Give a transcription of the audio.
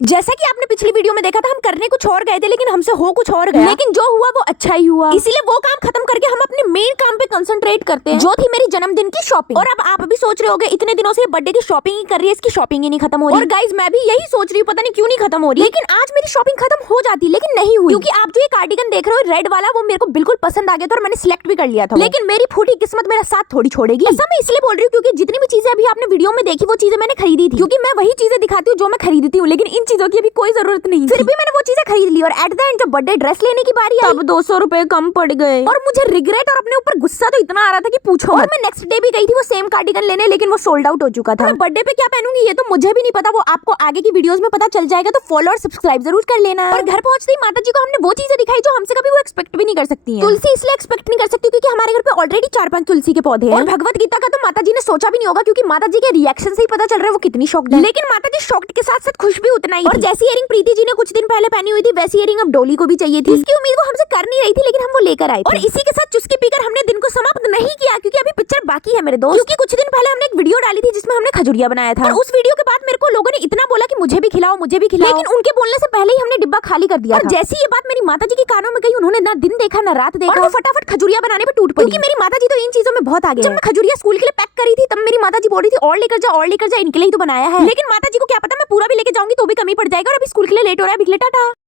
जैसा कि आपने पिछली वीडियो में देखा था, हम करने कुछ और गए थे लेकिन हमसे हो कुछ और गया। लेकिन जो हुआ वो अच्छा ही हुआ, इसीलिए वो काम खत्म करके हम अपने मेन काम पे कंसंट्रेट करते हैं, जो थी मेरी जन्मदिन की शॉपिंग। और अब आप भी सोच रहे होगे इतने दिनों से बर्थडे की शॉपिंग ही कर रही है, इसकी शॉपिंग ही नहीं खत्म हो रही। और गाइज मैं भी यही सोच रही हूँ, पता नहीं क्यों नहीं खत्म हो रही। लेकिन आज मेरी शॉपिंग खत्म हो जाती, लेकिन नहीं हुई, क्योंकि आप जो ये कार्डिगन देख रहे हो रेड वाला, वो मेरे को बिल्कुल पसंद आ गया था और मैंने सिलेक्ट भी कर लिया था। लेकिन मेरी फूटी किस्मत मेरा साथ थोड़ी छोड़ेगी। ऐसा मैं इसलिए बोल रही हूँ क्योंकि जितनी भी चीजें अभी आपने वीडियो में देखी वो चीजें मैंने खरीदी थी, क्योंकि मैं वही चीजें दिखाती हूँ जो मैं खरीदती हूँ, लेकिन इन चीजों की अभी कोई जरूरत नहीं। फिर भी मैंने वो चीजें खरीद ली और एट द एंड जब बर्थडे ड्रेस लेने की बारी आई, तब 200 रुपए कम पड़ गए और मुझे रिग्रेट और अपने ऊपर गुस्सा तो इतना आ रहा था कि पूछो। और मैं नेक्स्ट डे भी गई थी वो सेम कार्डिगन लेने, लेकिन वो सोल्ड आउट हो चुका था। मैं बर्थडे पे क्या पहनूंगी ये तो मुझे भी नहीं पता, वो आपको आगे की वीडियोस में पता चल जाएगा, तो फॉलो और सब्सक्राइब जरूर कर लेना। और घर पहुंचते ही माता जी को हमने वो चीजें दिखाई जो हमसे कभी वो एक्सपेक्ट भी नहीं कर सकती हैं। तुलसी इसलिए एक्सपेक्ट नहीं कर सकती क्योंकि हमारे घर पे ऑलरेडी 4-5 तुलसी के पौधे हैं। और भगवत गीता का तो माता जी ने सोचा भी नहीं होगा, क्योंकि माता जी के रिएक्शन से ही पता चल रहा है वो कितनी शॉक्ड है। लेकिन माता जी शॉक्ड के साथ साथ खुश भी उतना ही। और जैसी इयरिंग प्रीति जी ने कुछ दिन पहले पहनी हुई थी, वैसी इयरिंग अब डोली को भी चाहिए थी। इसकी उम्मीद वो हमसे कर नहीं रही थी, लेकिन हम वो लेकर आए थे। और इसी के साथ चुस्की पीकर हमने दिन को समाप्त नहीं किया, क्योंकि अभी पिक्चर बाकी है मेरे दोस्त। क्योंकि कुछ दिन पहले हमने एक वीडियो डाली थी जिसमें हमने खजुरिया बनाया था, और उस वीडियो के बाद मेरे को लोगों ने इतना बोला कि मुझे भी खिलाओ, मुझे भी खिलाओ, लेकिन उनके बोलने से पहले ही हमने डिब्बा खाली कर दिया था। जैसे ये बात मेरी माता जी के कानों में गई, उन्होंने ना दिन देखा ना रात देखा, और वो फटाफट खजुरिया बनाने पे टूट पड़ी, क्योंकि मेरी माता जी तो इन चीजों में बहुत आगे है। जब मैं खजुरिया स्कूल के लिए पैक करी थी तब मेरी माता जी बोल रही थी और लेकर जा, इनके लिए ही तो बनाया है। लेकिन माता जी को क्या पता मैं पूरा भी लेके जाऊंगी तो भी कमी पड़ जाएगा, और अभी स्कूल के लिए लेट हो रहा है। टाटा।